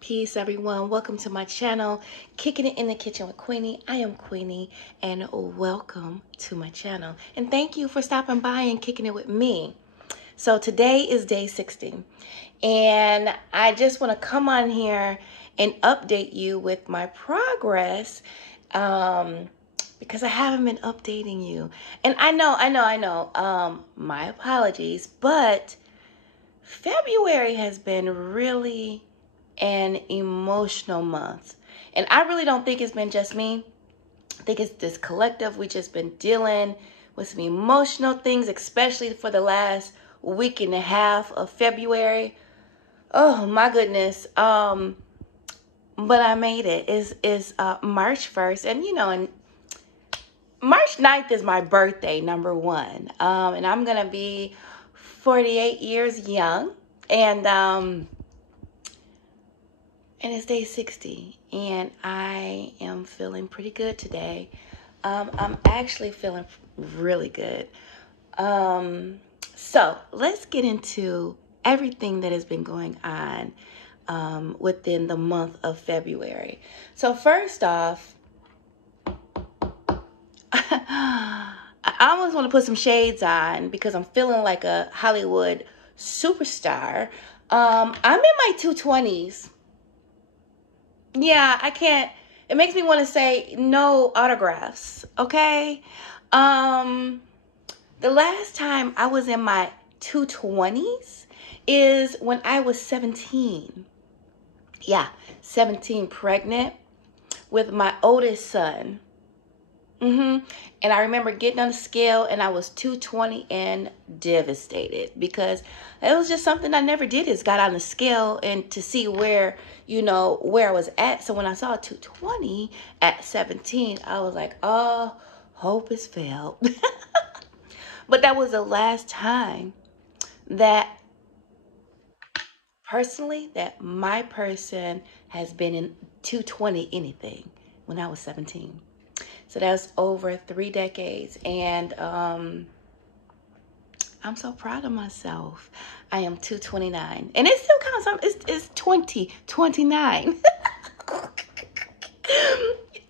Peace, everyone. Welcome to my channel, Kicking It in the Kitchen with Queenie. I am Queenie, and welcome to my channel. And thank you for stopping by and kicking it with me. So today is day 60, and I just want to come on here and update you with my progress, because I haven't been updating you. And I know. My apologies, but February has been really an emotional month. And I really don't think it's been just me. I think it's this collective. We just been dealing with some emotional things, especially for the last week and a half of February. Oh my goodness. But I made it. It's March 1st. And March 9th is my birthday, number one. And I'm going to be 48 years young. And it's day 60, and I am feeling pretty good today. I'm actually feeling really good. So let's get into everything that has been going on within the month of February. So first off, I almost want to put some shades on because I'm feeling like a Hollywood superstar. I'm in my 220s. Yeah, I can't. It makes me want to say no autographs, okay? The last time I was in my 220s is when I was 17. Yeah, 17, pregnant with my oldest son. And I remember getting on the scale and I was 220 and devastated because it was just something I never did, is got on the scale and to see where I was at. So when I saw 220 at 17, I was like, oh, hope has failed. But that was the last time that personally that my person has been in 220 anything, when I was 17. So that's over 3 decades. And I'm so proud of myself. I am 229. And it still counts. It's 2029.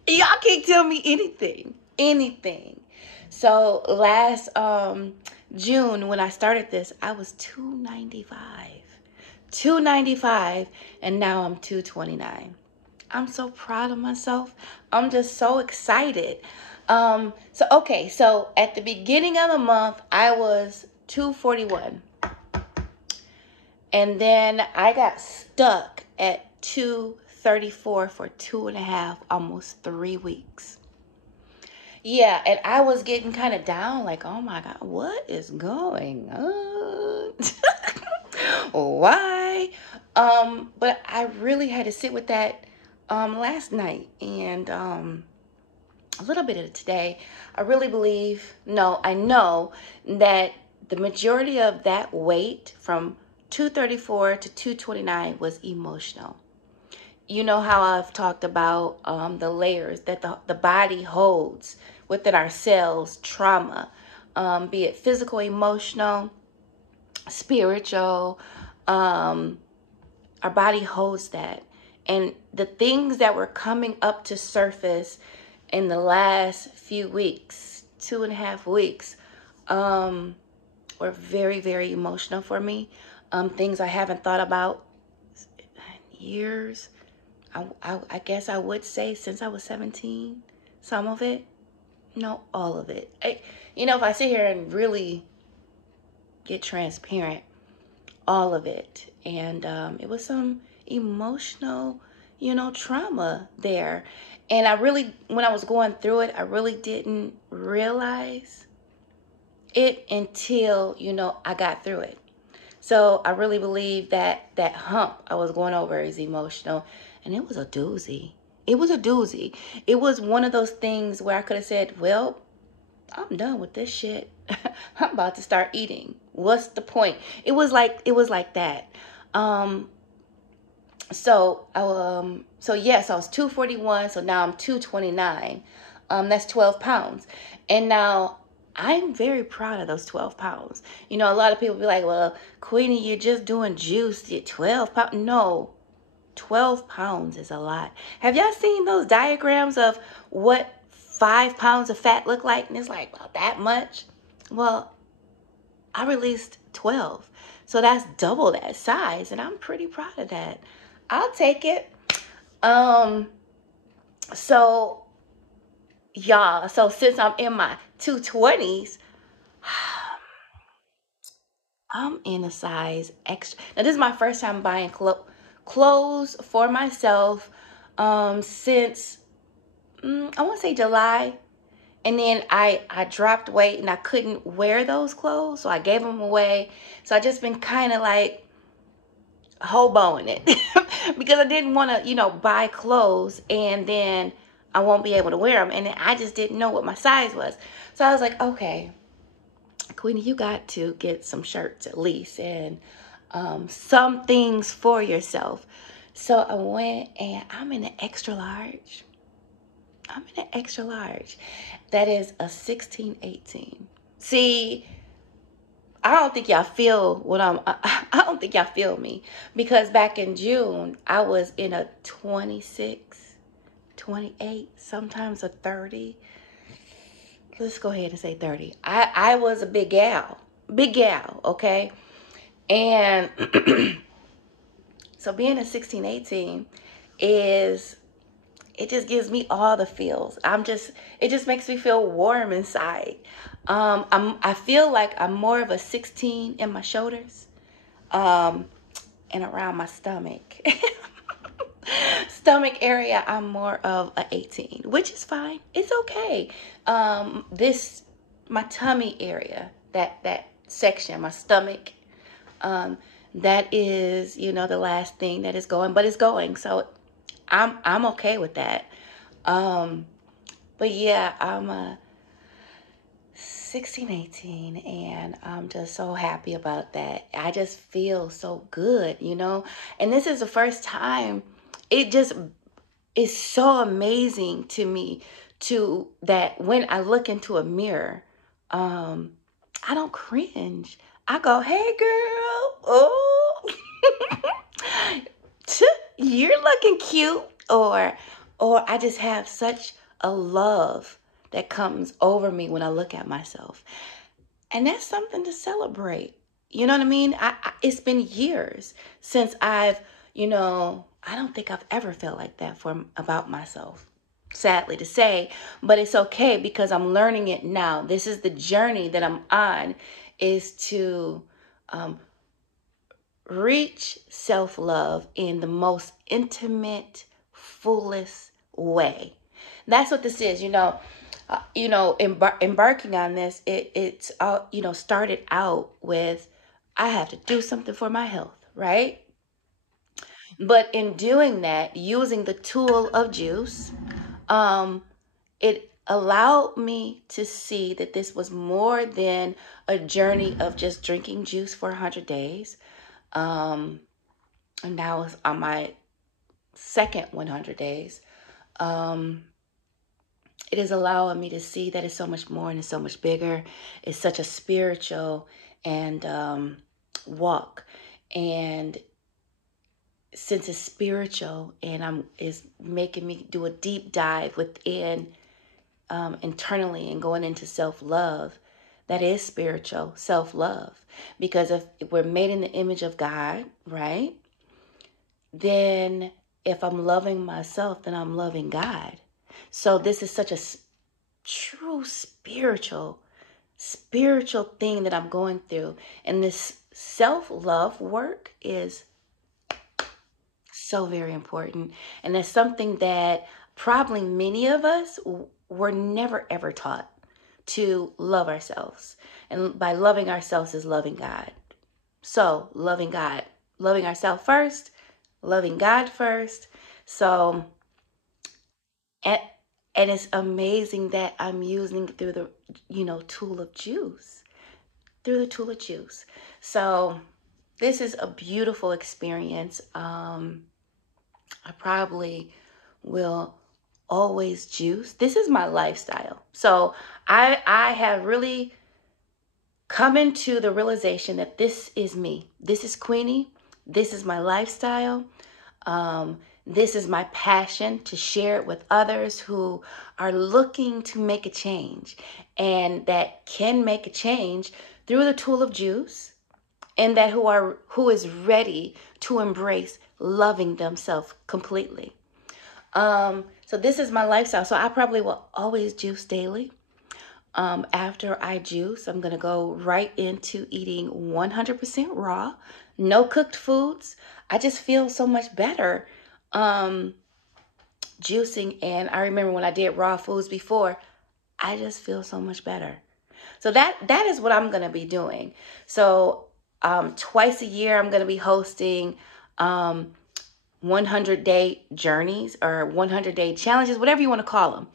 Y'all can't tell me anything. Anything. So last June when I started this, I was 295. 295. And now I'm 229. I'm so proud of myself. I'm just so excited. So at the beginning of the month, I was 241. And then I got stuck at 234 for 2.5, almost 3 weeks. Yeah, and I was getting kind of down, like, oh my God, what is going on? Why? But I really had to sit with that last night and a little bit of it today. I know that the majority of that weight from 234 to 229 was emotional. You know how I've talked about the layers that the body holds within ourselves, trauma, be it physical, emotional, spiritual. Our body holds that. And the things that were coming up to surface in the last few weeks, 2.5 weeks, were very, very emotional for me. Things I haven't thought about in years. I guess I would say since I was 17, some of it. No, all of it. If I sit here and really get transparent, all of it. And it was some emotional, trauma there. And when I was going through it, I really didn't realize it until, I got through it. So I really believe that that hump I was going over is emotional. And it was a doozy. It was a doozy. It was one of those things where I could have said, well, I'm done with this shit. I'm about to start eating. What's the point? It was like that. So yes, I was 241. So now I'm 229. That's 12 pounds. And now I'm very proud of those 12 pounds. A lot of people be like, well, Queenie, you're just doing juice. You're 12 pounds. No, 12 pounds is a lot. Have y'all seen those diagrams of what 5 pounds of fat look like? And it's like, well, that much. Well, I released 12. So that's double that size. And I'm pretty proud of that. I'll take it. So y'all, so since I'm in my 220s, I'm in a size extra. Now this is my first time buying clothes for myself since I want to say July. And then I dropped weight and I couldn't wear those clothes, so I gave them away. So I just been kind of like hoboing it because I didn't want to, buy clothes and then I won't be able to wear them. And then I just didn't know what my size was. So I was like, okay, Queenie, you got to get some shirts at least and some things for yourself. So I went and I'm in an extra large. I'm in an extra large. That is a 16-18. See, I don't think y'all feel I don't think y'all feel me. Because back in June, I was in a 26, 28, sometimes a 30. Let's go ahead and say 30. I was a big gal, okay? And so being a 16, 18 it just gives me all the feels. It just makes me feel warm inside. I feel like I'm more of a 16 in my shoulders, and around my stomach. Stomach area, I'm more of a 18, which is fine. It's okay. My tummy area, that section, my stomach, that is, the last thing that is going, but it's going. So I'm okay with that. But yeah, I'm a 16, 18, and I'm just so happy about that. I just feel so good, and this is the first time. It just is so amazing to me that when I look into a mirror, I don't cringe. I go, hey girl, oh, you're looking cute, or I just have such a love that comes over me when I look at myself. And that's something to celebrate. You know what I mean? It's been years since I've, I don't think I've ever felt like that about myself, sadly to say, but it's okay because I'm learning it now. This is the journey that I'm on, is to reach self-love in the most intimate, fullest way. That's what this is, embarking on this. It's started out with, I have to do something for my health, right? But in doing that, using the tool of juice, it allowed me to see that this was more than a journey of just drinking juice for 100 days. And now it's on my second 100 days. It is allowing me to see that it's so much more and it's so much bigger. It's such a spiritual and walk. And since it's spiritual and is making me do a deep dive within internally and going into self-love, that is spiritual self-love. Because if we're made in the image of God, right? Then if I'm loving myself, then I'm loving God. So this is such a true spiritual thing that I'm going through. And this self-love work is so very important. And that's something that probably many of us were never ever taught, to love ourselves. And by loving ourselves is loving God. So loving God, loving ourselves first, loving God first. So, and it's amazing that I'm using through the, tool of juice, So this is a beautiful experience. I probably will always juice. This is my lifestyle. So I have really come into the realization that this is me. This is Queenie. This is my lifestyle. This is my passion to share it with others who are looking to make a change and that can make a change through the tool of juice, and that who is ready to embrace loving themselves completely. So this is my lifestyle. So I probably will always juice daily. After I juice, I'm going to go right into eating 100% raw, no cooked foods. I just feel so much better juicing. And I remember when I did raw foods before, I just feel so much better. So that is what I'm going to be doing. So twice a year, I'm going to be hosting 100-day journeys or 100-day challenges, whatever you want to call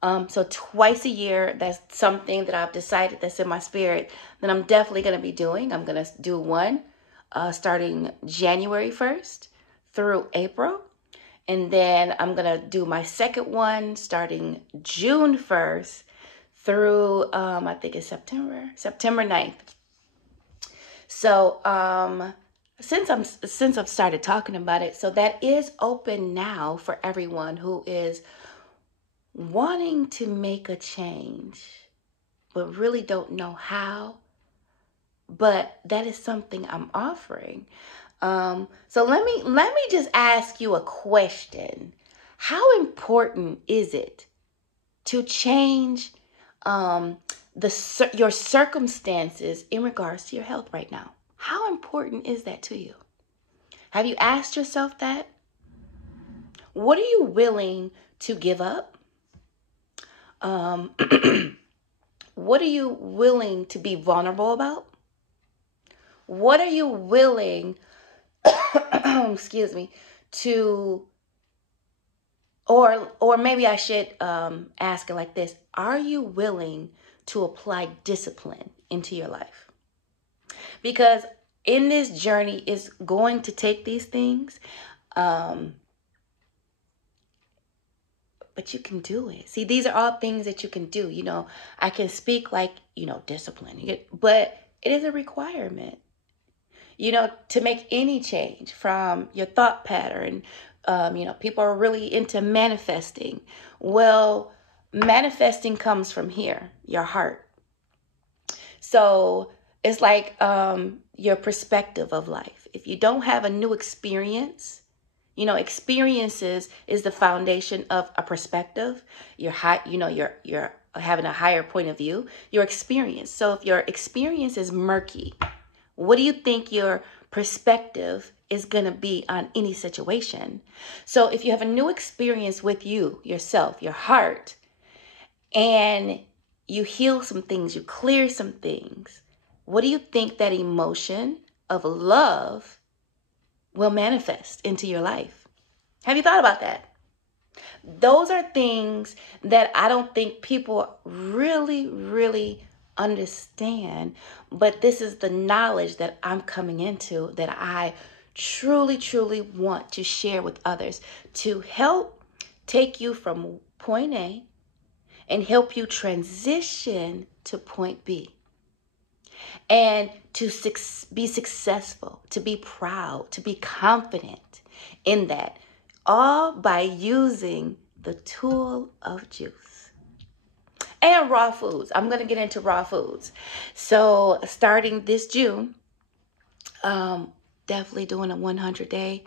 them. So twice a year, that's something that I've decided that's in my spirit that I'm definitely going to be doing. I'm going to do one starting January 1st through April. And then I'm going to do my second one starting June 1st through, I think it's September 9th. So since I've started talking about it, so that is open now for everyone who is wanting to make a change, but really don't know how. But that is something I'm offering. So let me just ask you a question. How important is it to change your circumstances in regards to your health right now? How important is that to you? Have you asked yourself that? What are you willing to give up? What are you willing to be vulnerable about? What are you willing, excuse me, to, or maybe I should ask it like this. Are you willing to apply discipline into your life? Because in this journey is going to take these things, but you can do it. See, these are all things that you can do. You know, I can speak like, discipline, but it is a requirement, to make any change from your thought pattern. People are really into manifesting. Well, manifesting comes from here, your heart. So it's like your perspective of life. If you don't have a new experience, experiences is the foundation of a perspective. You're having a higher point of view, your experience. So if your experience is murky, what do you think your perspective is going to be on any situation? So if you have a new experience with you, yourself, your heart, and you heal some things, you clear some things, what do you think that emotion of love will manifest into your life? Have you thought about that? Those are things that I don't think people really, really understand, but this is the knowledge that I'm coming into that I truly, truly want to share with others to help take you from point A and help you transition to point B. And to be successful, to be proud, to be confident in that, all by using the tool of juice. And raw foods. I'm going to get into raw foods. So starting this June, definitely doing a 100-day,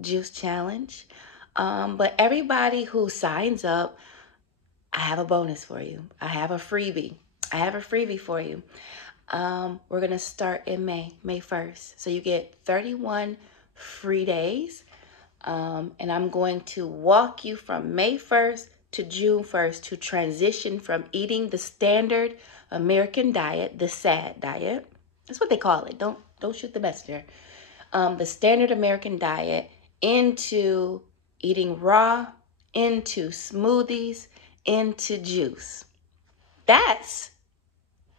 juice challenge. But everybody who signs up, I have a bonus for you. I have a freebie for you. We're going to start in May 1st. So you get 31 free days. And I'm going to walk you from May 1st to June 1st to transition from eating the standard American diet, the SAD diet. That's what they call it. Don't shoot the messenger. The standard American diet into eating raw, into smoothies, into juice. That's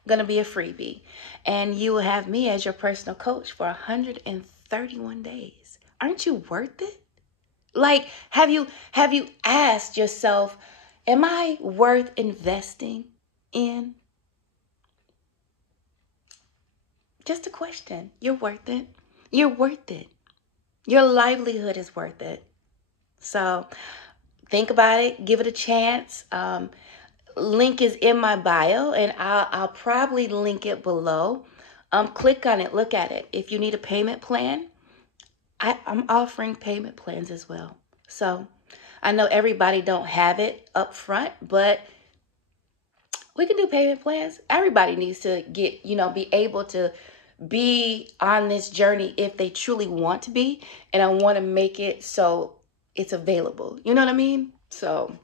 going to be a freebie. And you will have me as your personal coach for 131 days. Aren't you worth it? Like, have you asked yourself, am I worth investing in? Just a question. You're worth it. You're worth it. Your livelihood is worth it. So think about it. Give it a chance. Link is in my bio, and I'll probably link it below. Click on it. Look at it. If you need a payment plan, I'm offering payment plans as well. So I know everybody don't have it up front, but we can do payment plans. Everybody needs to get, be able to be on this journey if they truly want to be. And I want to make it so it's available. You know what I mean? So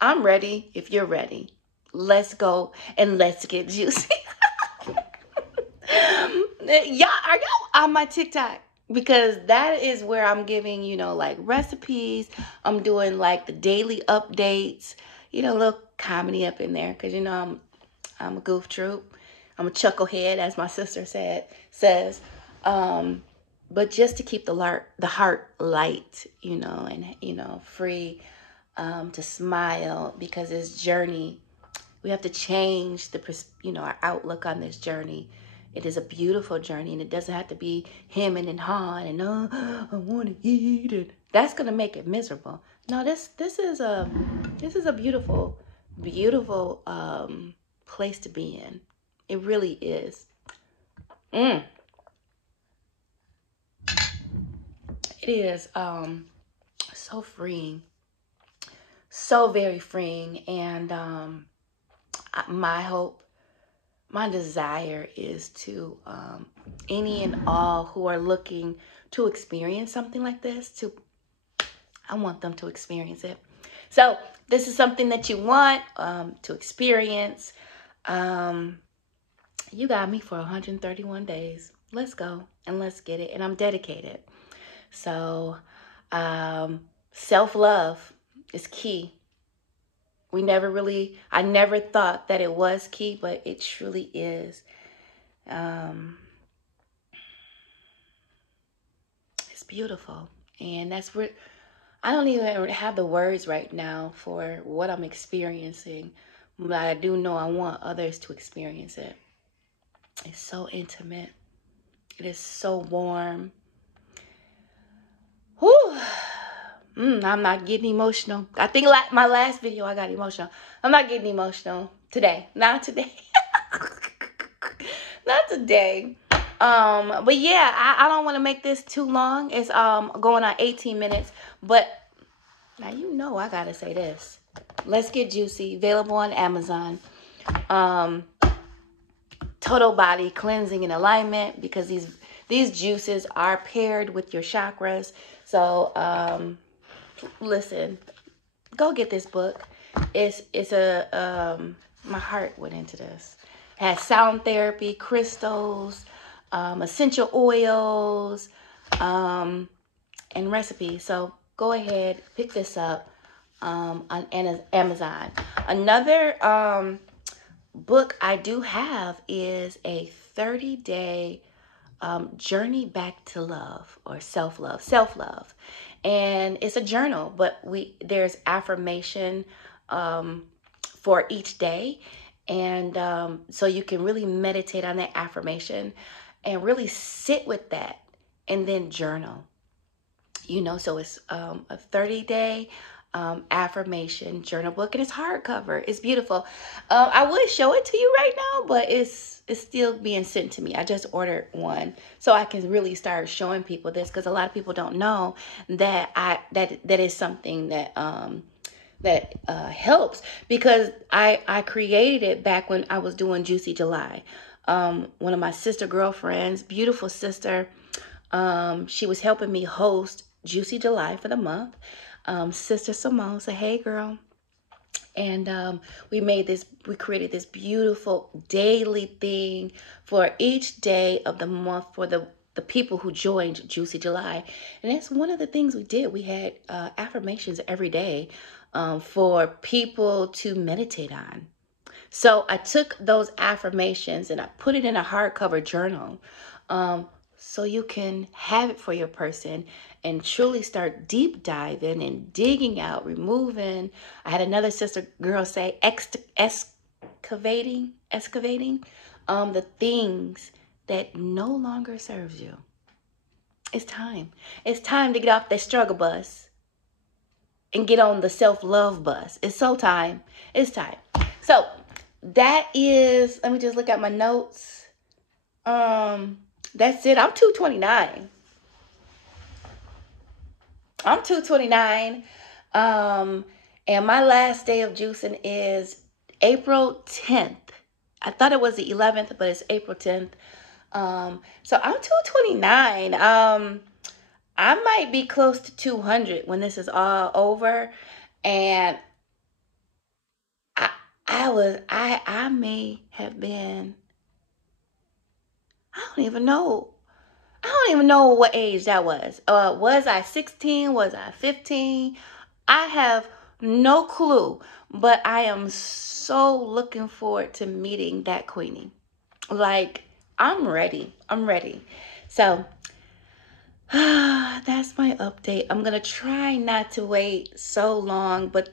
I'm ready if you're ready. Let's go and let's get juicy. Y'all, are y'all on my TikTok? Because that is where I'm giving, like recipes. I'm doing like the daily updates, a little comedy up in there. Because, I'm a goof troop. I'm a chucklehead, as my sister says. But just to keep the heart light, and, free to smile, because this journey, we have to change our outlook on this journey. It is a beautiful journey, and it doesn't have to be hemming and hawing and I want to eat it. That's gonna make it miserable. No, this is a beautiful, beautiful place to be in. It really is. It is so freeing, so very freeing, and my hope, my desire is to any and all who are looking to experience something like this, I want them to experience it. So this is something that you want to experience. You got me for 131 days. Let's go and let's get it. And I'm dedicated. So self-love is key. I never thought that it was key, but it truly is. It's beautiful. And that's where I don't even have the words right now for what I'm experiencing, but I do know I want others to experience it. It's so intimate. It is so warm. Whew. I'm not getting emotional. I think like my last video, I got emotional. I'm not getting emotional today. Not today. Not today. But yeah, I don't want to make this too long. It's going on 18 minutes. But now I gotta say this. Let's Get Juicy. Available on Amazon. Total body cleansing and alignment, because these juices are paired with your chakras. So listen, go get this book. It's a my heart went into this. It has sound therapy, crystals, essential oils, and recipes. So go ahead, pick this up on Amazon. Another book I do have is a 30-day journey back to love, or self-love. And it's a journal, but there's affirmation for each day. And so you can really meditate on that affirmation and really sit with that and then journal. So it's a 30-day affirmation journal book, and it's hardcover. It's beautiful. I would show it to you right now, but it's still being sent to me. I just ordered one so I can really start showing people this, because a lot of people don't know that that is something that helps, because I created it back when I was doing Juicy July. One of my sister girlfriends, beautiful sister, she was helping me host Juicy July for the month. Sister Simone said, "Hey girl." And we created this beautiful daily thing for each day of the month for the people who joined Juicy July. And that's one of the things we did. We had affirmations every day for people to meditate on. So I took those affirmations and I put it in a hardcover journal, so you can have it for your person and truly start deep diving and digging out, removing. I had another sister girl say excavating the things that no longer serves you. It's time. It's time to get off the struggle bus and get on the self-love bus. It's so time. It's time. So that is, let me just look at my notes. That's it. I'm 229. I'm 229. And my last day of juicing is April 10th. I thought it was the 11th, but it's April 10th. So I'm 229. I might be close to 200 when this is all over. And I I may have been, I don't even know. I don't even know what age that was. Was I 16? Was I 15? I have no clue, but I am so looking forward to meeting that queenie. Like, I'm ready. I'm ready. So, that's my update. I'm going to try not to wait so long, but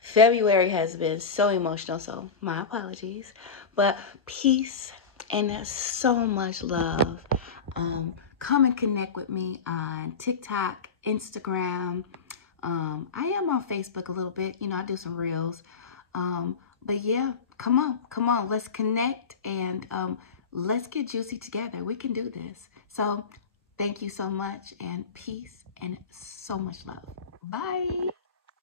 February has been so emotional, so my apologies. But peace and so much love. Come and connect with me on TikTok, Instagram. I am on Facebook a little bit. You know, I do some reels. But yeah, come on. Let's connect and let's get juicy together. We can do this. So thank you so much, and peace and so much love. Bye.